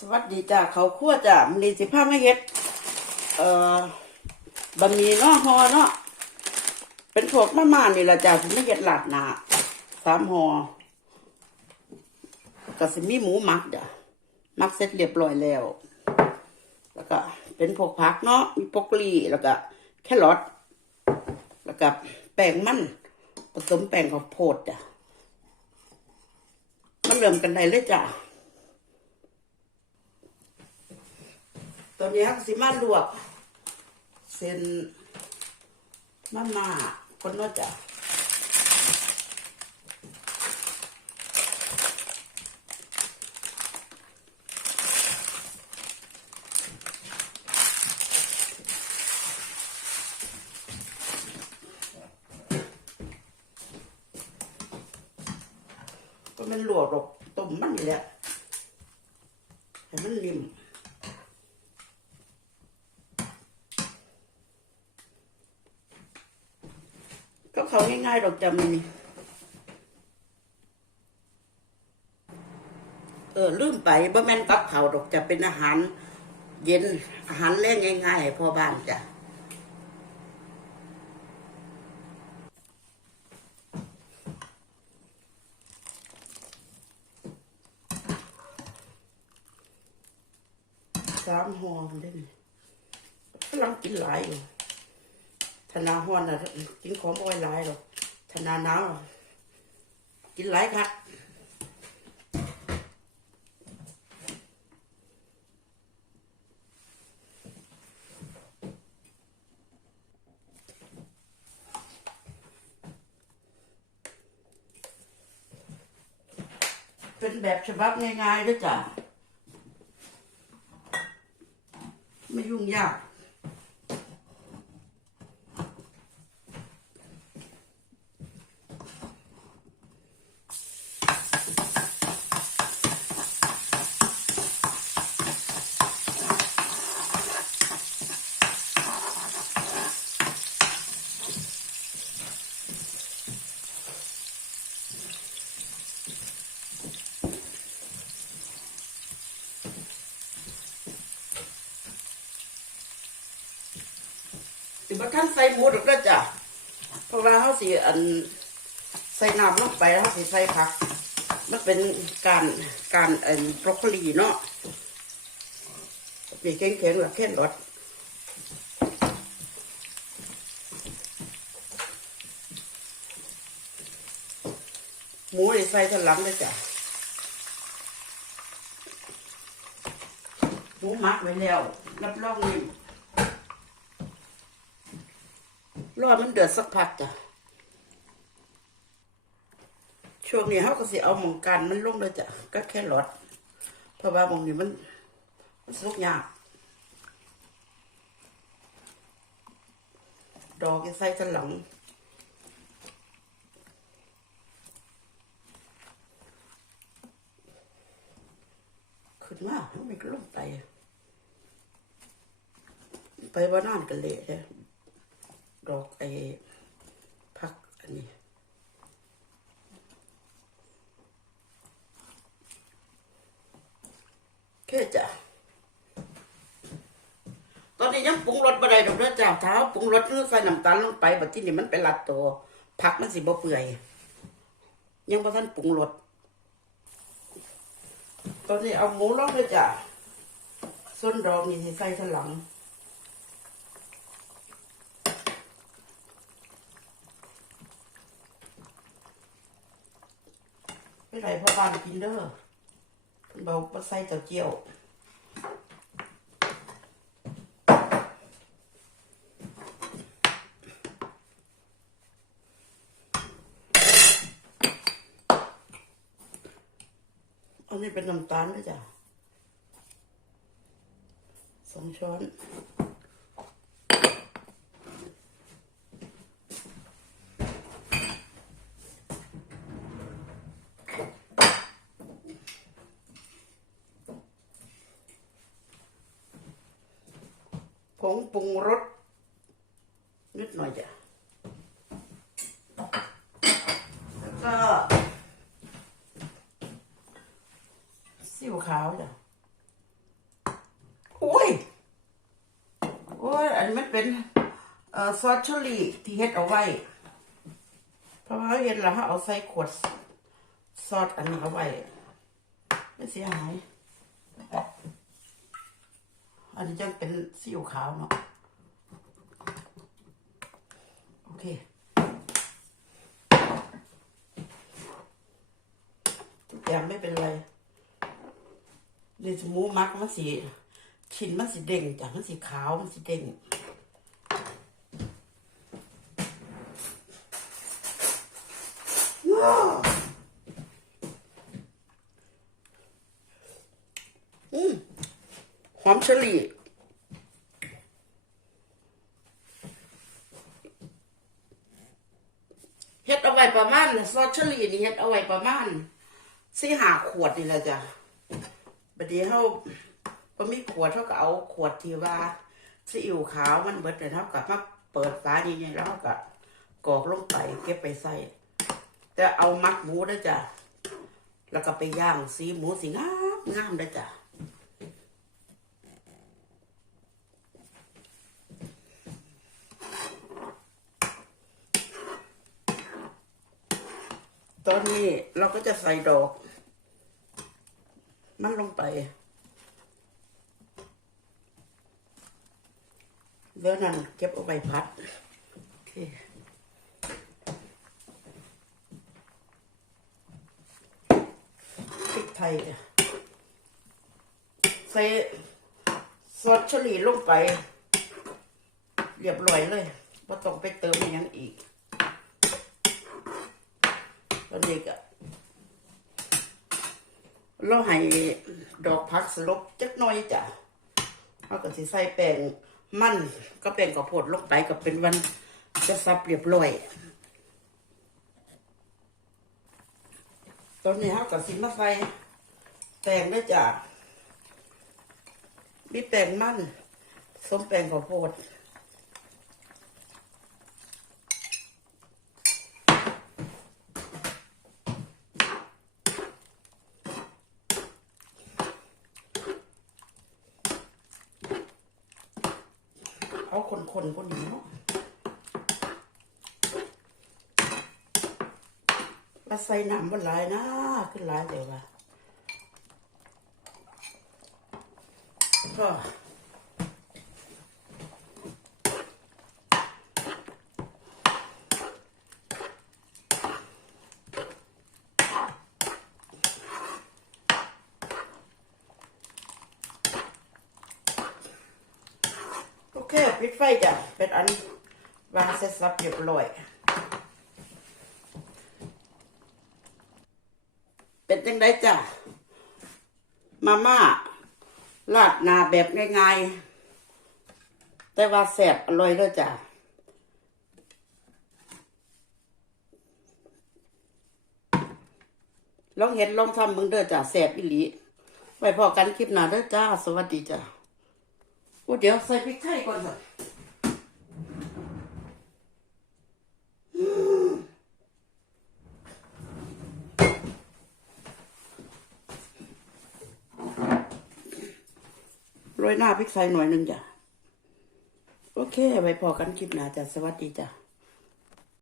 สวัสดีจ้าเขาวคั่วจ้ามันดีสิผ้าไม่เฮ็ด เอ่อบะหมี่เนาะฮอเนาะเป็นพวกมาม่านี่ละจ้าสิไม่เฮ็ดหลาดหนาสามหอก็สิมีหมูหมักจ้ะหมักเสร็จเรียบร้อยแล้ว แล้วก็ เป็นพวกผักเนาะมีปกลีแล้วก็ แครอทแล้วก็แป้งมันผสมแป้งข้าวโพดจ้ะมันเริ่มกันได้เลยจ้ะ ตอนนี้ฮักสิมาลวก เส้นมาม่าคนนาจะก็มันหลวกหรอกต้มมันนี่แหละให้มันนิ่ม ก็เขาง่ายๆดอกจำนี่เออลืมไปบ่แม่นกับเขาดอกจะเป็นอาหาร เย็นอาหารแรงง่ายๆพ่อบ้านจ้ะสามห่อมได้นี่กำลังกินหลายอยู่ ธนาฮ้อนน่ะกินของบ่อยหลายหรอกธนาหนาวอะกินหลายคักเป็นแบบฉบับง่ายๆด้วยจ้ะ ไม่ยุ่งยาก สิบท่านใส่หมูดอกเด้อจ้ะเพราะว่าเขาสิอันใส่น้ำลงไปแล้วเขาสิใส่ผัก มันเป็นการการอ็นบรอกโคลีเนาะมีแข็งๆแบบแค่รสหมูนี่ใส่ทันหลังเลยจ้ะหมูหมักไว้แล้ว รับรองนิ่ม รอมันเดือดสักพักจ้ะ ช่วงนี้เขาก็สิเอาหมองกันมันลงเลยจ้ะ ก็แค่รดเพราะว่าหมองนี้มันมันสุกยาก ดอกใส่ทันหลังขึ้นมามันก็ลงไป ไปว่านานกันเละเลย ดอกไอ้พักอันนี้แค่จ้ะตอนนี้ยังปรุงรสบ่ได้ดอกเด้อจ้าเท้าปรุงรสเนื้อใส่น้ำตาลลงไปบัดที่นี่มันไปลัดตัวผักมันสิบ่เปื่อย ยังบ่ทันปรุงรสตอนนี้เอาหมูลงเลยจ้ะส่วนดอกนี่สิใส่ทีหลัง ไม่ไรพ่อบ้านกินเด้อเพิ่นเบาปลาใส่เต้าเจียวอันนี้เป็นน้ำตาลด้วยจ้ะสองช้อน งปรุงรสนิดหน่อยจ้ะ แล้วก็ซีอิ๊วขาวจ้ะอ้ย โอ้ย อันนี้มันเป็นซอสเชอรี่ที่เฮ็ดเอาไว้ เพราะว่าเขาเห็นแล้วเขาเอาใส่ขวดซอสอันนี้เอาไว้ ไม่เสียหาย อันนี้จังเป็นซีอิ๊วขาวเนาะโอเคทุกอย่างไม่เป็นไรเดี๋ยวหมูมักมันสีชิ้นมันสีเด้งจากมันสีขาวมันสีเด้งว้าวอืม เชอรี่เฮ็ดเอาไว้ประมาณซอสเชอรี่นี่เฮ็ดเอาไว้ประมาณสี่หาขวดนี่แหละจ้ะบัดนี้เฮาบ่มีขวดเท่ากับเอาขวดที่ว่าซีอิ๊วขาวมันเบิดแล้วเท่ากับมาเปิดฝานี่เนี่ยแล้วก็กรอกลงไปเก็บไปใส่ แต่เอามักหมูเด้จ้ะ แล้วก็ไปย่างสีหมูสีงามงามเด้จ้ะ ตอนนี้เราก็จะใส่ดอก มันลงไปเดี๋ยวนั้นเก็บเอาไปพัดโอเคพริกไทยใส่ซอสเฉลี่ลงไป เรียบร้อยเลยว่าต้องไปเติมอหยังอีก อนนี้ก็เราให้ดอกผักสลบจักหน่อยจ้ะเราก็สิใส่แป้งมันก็แป้งข้าวโพดลงไปก็เป็นวันจะซับเรียบร้อยตอนนี้เราก็สิมาใส่แป้งด้วยจ้ะมีแป้งมันส้มแป้งข้าวโพด เอาคนคนๆคนนี้เนาะมาใส่น้ำบนหลายนะ ขึ้นหลายเดี๋ยวว่า เคปิดไฟจ้ะเป็นอันวางเสร็จสับเรียบร้อยเป็นจังไดจ้ะมาม่าลาดนาแบบง่ายๆ แต่ว่าแสบอร่อยด้วยจ้ะลองเห็นลองทำมึงเด้อจ้ะแสบอีหลี ไว้พอกันคลิปหน้าเด้อจ้า สวัสดีจ้ะ โอ้เดี๋ยวใส่พริกไทยก่อนสิโรยหน้าพริกไทยหน่อยหนึงจ้ะ โอเค ไว้พอกันคลิปหน้าจ้ะ สวัสดีจ้ะ